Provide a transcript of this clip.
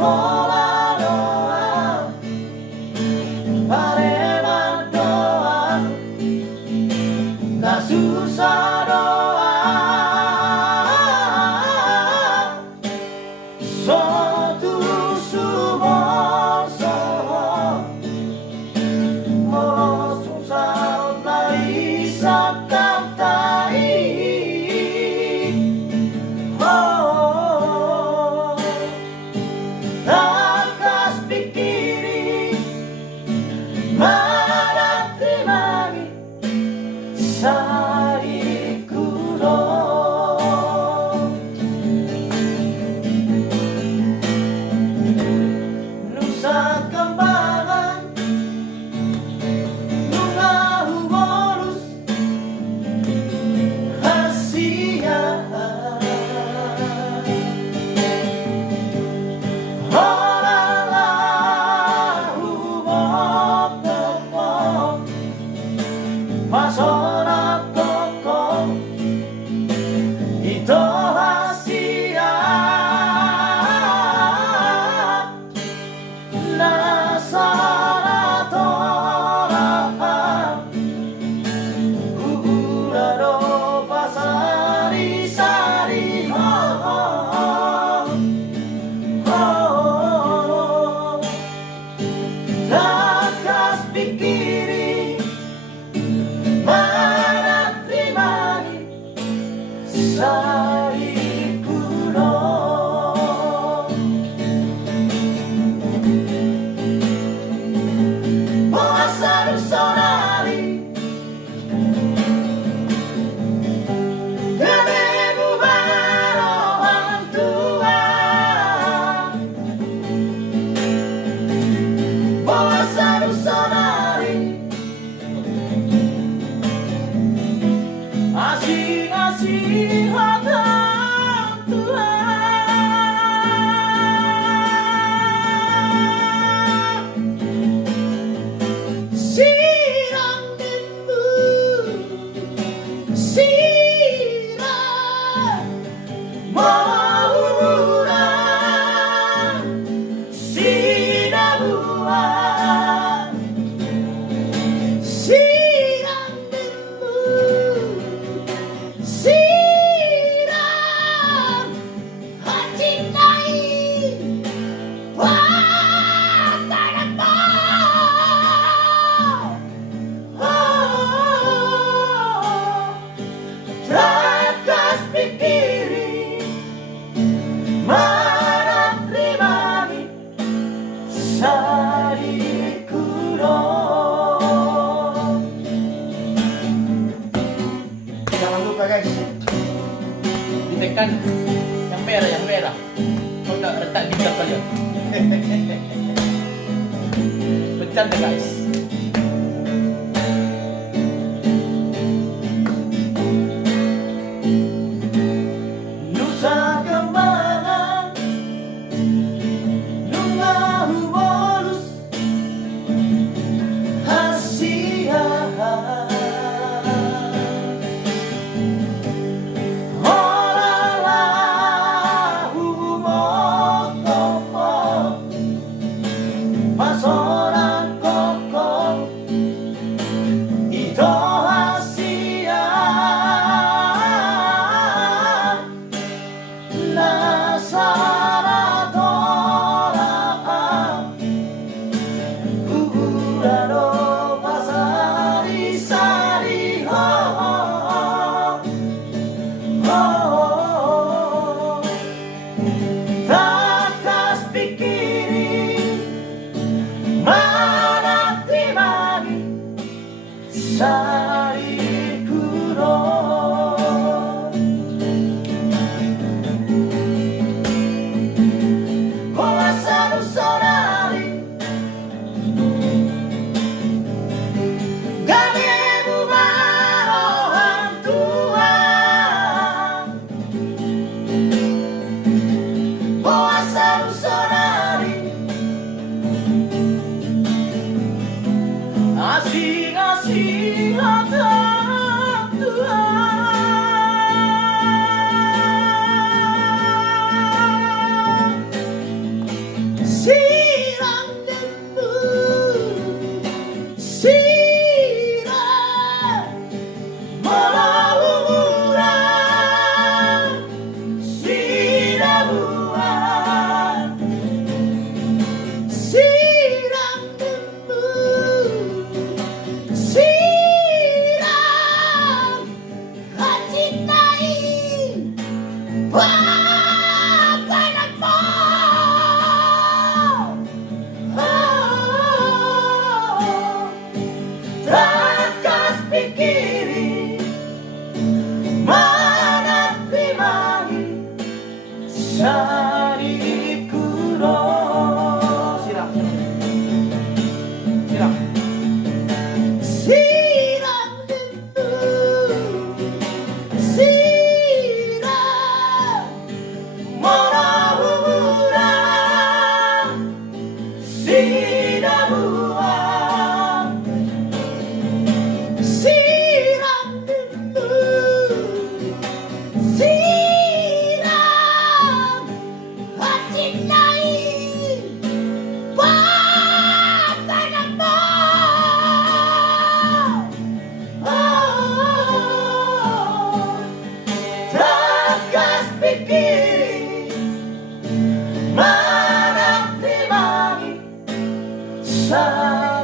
Kolaroa Parema doa Nasusa doa Sotu sumoso Mosusau Marisa Kaptai Takas pikiri Maratimani Sarikuro Nusa Kambangan Nungahu bonus Hasia Masora toko Ito hasia Nasara tora Uraro pasari sari Takas pikiri Maratimani Sarikuro Puasa sonari Gabebu baro hantua Puasa sonari Asing-asing hadap Tuhan Siram bimbu Siram Mauran Sinabuan Siram bimbu Siram Hacintai Watanapa Takas pikiri Maratimani Sarikuro Jangan lupa guys ditekan yang merah kalau nggak retak bintang kalian bercanda guys Nusa Kambangan Nungahu bonus Hasia Masora koko Bye.